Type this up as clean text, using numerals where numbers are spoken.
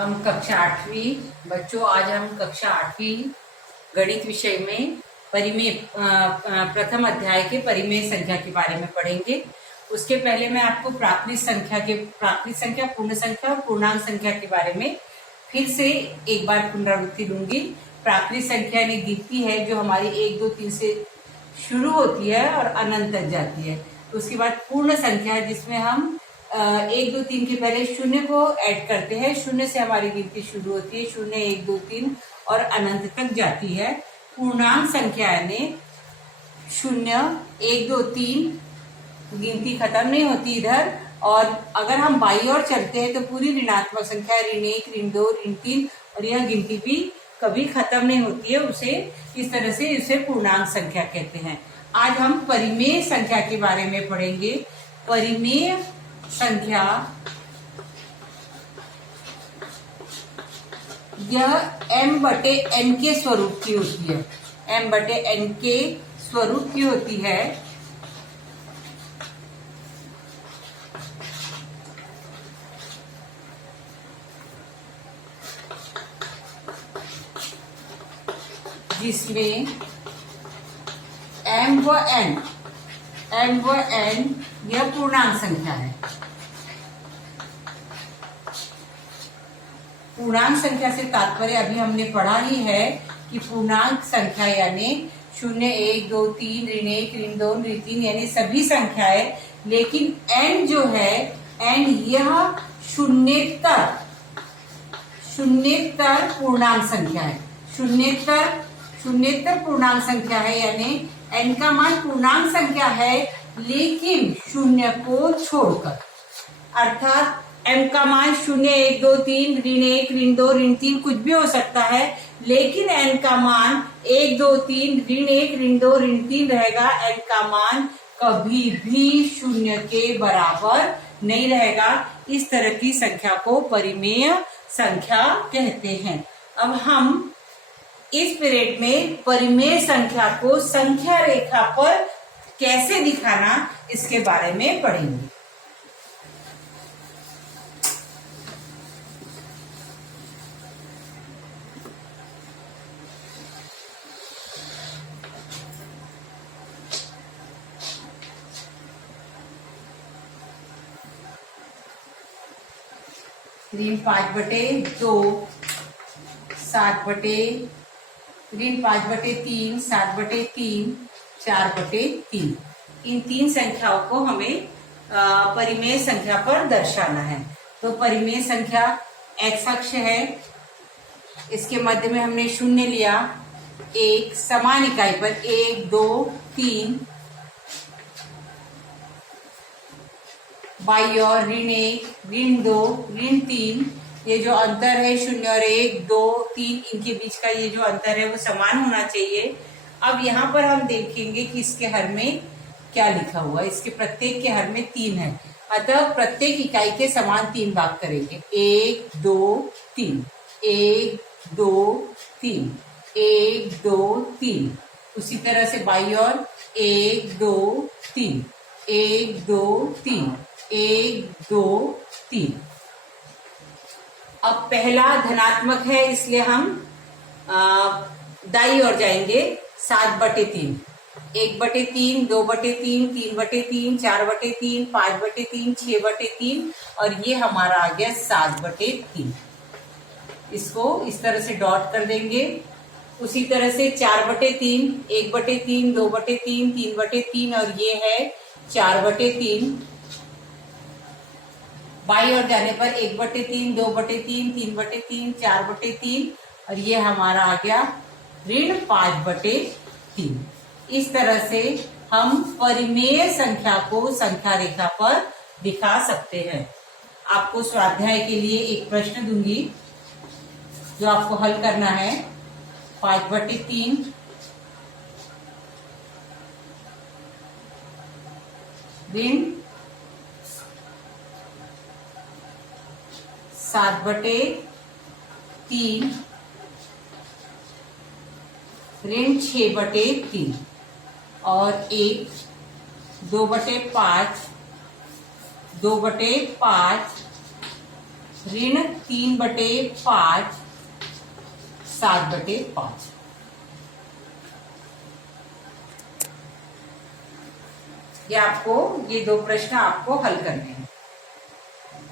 हम कक्षा 8वीं बच्चों आज हम कक्षा 8वीं गणित विषय में परिमेय प्रथम अध्याय के परिमेय संख्या के बारे में पढ़ेंगे। उसके पहले मैं आपको प्राकृत संख्या पूर्ण संख्या और पूर्णांक संख्या के बारे में फिर से एक बार पुनरावृत्ति दूंगी। प्राकृत संख्या यानी गिनती है जो हमारी 1 2 3 से शुरू होती है और अनंत तक जाती है। उसके बाद पूर्ण संख्या है जिसमें हम 1 2 3 के पहले शून्य को ऐड करते हैं। शून्य से हमारी गिनती शुरू होती है, 0 1 2 3 और अनंत तक जाती है। पूर्णांक संख्या यानी 0 1 2 3 गिनती खत्म नहीं होती इधर, और अगर हम बाई ओर चलते हैं तो पूरी ऋणात्मक संख्या ऋण 1 ऋण 2 ऋण 3 और यह गिनती भी कभी खत्म नहीं होती है। उसे इस तरह से इसे पूर्णांक संख्या कहते हैं। आज हम परिमेय संख्या के बारे में पढ़ेंगे। परिमेय संख्या यह m/n के स्वरूप की होती है। m/n के स्वरूप की होती है। जिसमें m व n यह पूर्णांक संख्या है। पूर्णांक संख्या से तात्पर्य अभी हमने पढ़ा ही है कि पूर्णांक संख्या यानी 0 1 2 3 ऋण 1 ऋण 2 ऋण 3 यानी सभी संख्याएं, लेकिन n जो है n यह शून्येतर पूर्णांक संख्या है। शून्येतर पूर्णांक संख्या है यानी n का मान पूर्णांक संख्या है लेकिन शून्य को छोड़कर, अर्थात m का मान 0 1 2 3 ऋण 1 ऋण 2 ऋण 3 कुछ भी हो सकता है, लेकिन n का मान 1 2 3 ऋण 1 ऋण 2 ऋण 3 रहेगा। n का मान कभी भी 0 के बराबर नहीं रहेगा। इस तरह की संख्या को परिमेय संख्या कहते हैं। अब हम इस पीरियड में परिमेय संख्या को संख्या रेखा पर कैसे दिखाना इसके बारे में पढ़ेंगे। ऋण 5/2 7/3 ऋण 5/3 7/3 4/3 इन तीन संख्याओं को हमें परिमेय संख्या पर दर्शाना है। तो परिमेय संख्या x अक्ष है, इसके मध्य में हमने 0 लिया, 1 समान इकाई पर 1 2 3, बाई और ऋण 1 ऋण 2 ऋण 3, ये जो अंतर है 0 और 1 2 3 इनके बीच का ये जो अंतर है वो समान होना चाहिए। अब यहाँ पर हम देखेंगे कि इसके हर में क्या लिखा हुआ है। इसके प्रत्येक के हर में 3 है, अतः प्रत्येक इकाई के समान 3 भाग करेंगे। 1 2 3 1 2 3 1 2 3। उसी तरह से बाई और 1 2 3 1 2 3 1 2 3। अब पहला धनात्मक है इसलिए हम दाई ओर जाएंगे। 7/3 1/3 2/3 3/3 4/3 5/3 6/3 और ये हमारा आ गया 7/3। इसको इस तरह से डॉट कर देंगे। उसी तरह से 4/3 1/3 2/3 3/3 और ये है 4/3। बाई ओर जाने पर 1/3 2/3 3/3 4/3 और ये हमारा आ गया ऋण 5/3। इस तरह से हम परिमेय संख्या को संख्या रेखा पर दिखा सकते हैं। आपको स्वाध्याय के लिए एक प्रश्न दूंगी जो आपको हल करना है। 5/3 ऋण 7/3 ऋण 6/3 और 1 2/5 2/5 ऋण 3/5 7/5। ये दो प्रश्न आपको हल करने हैं।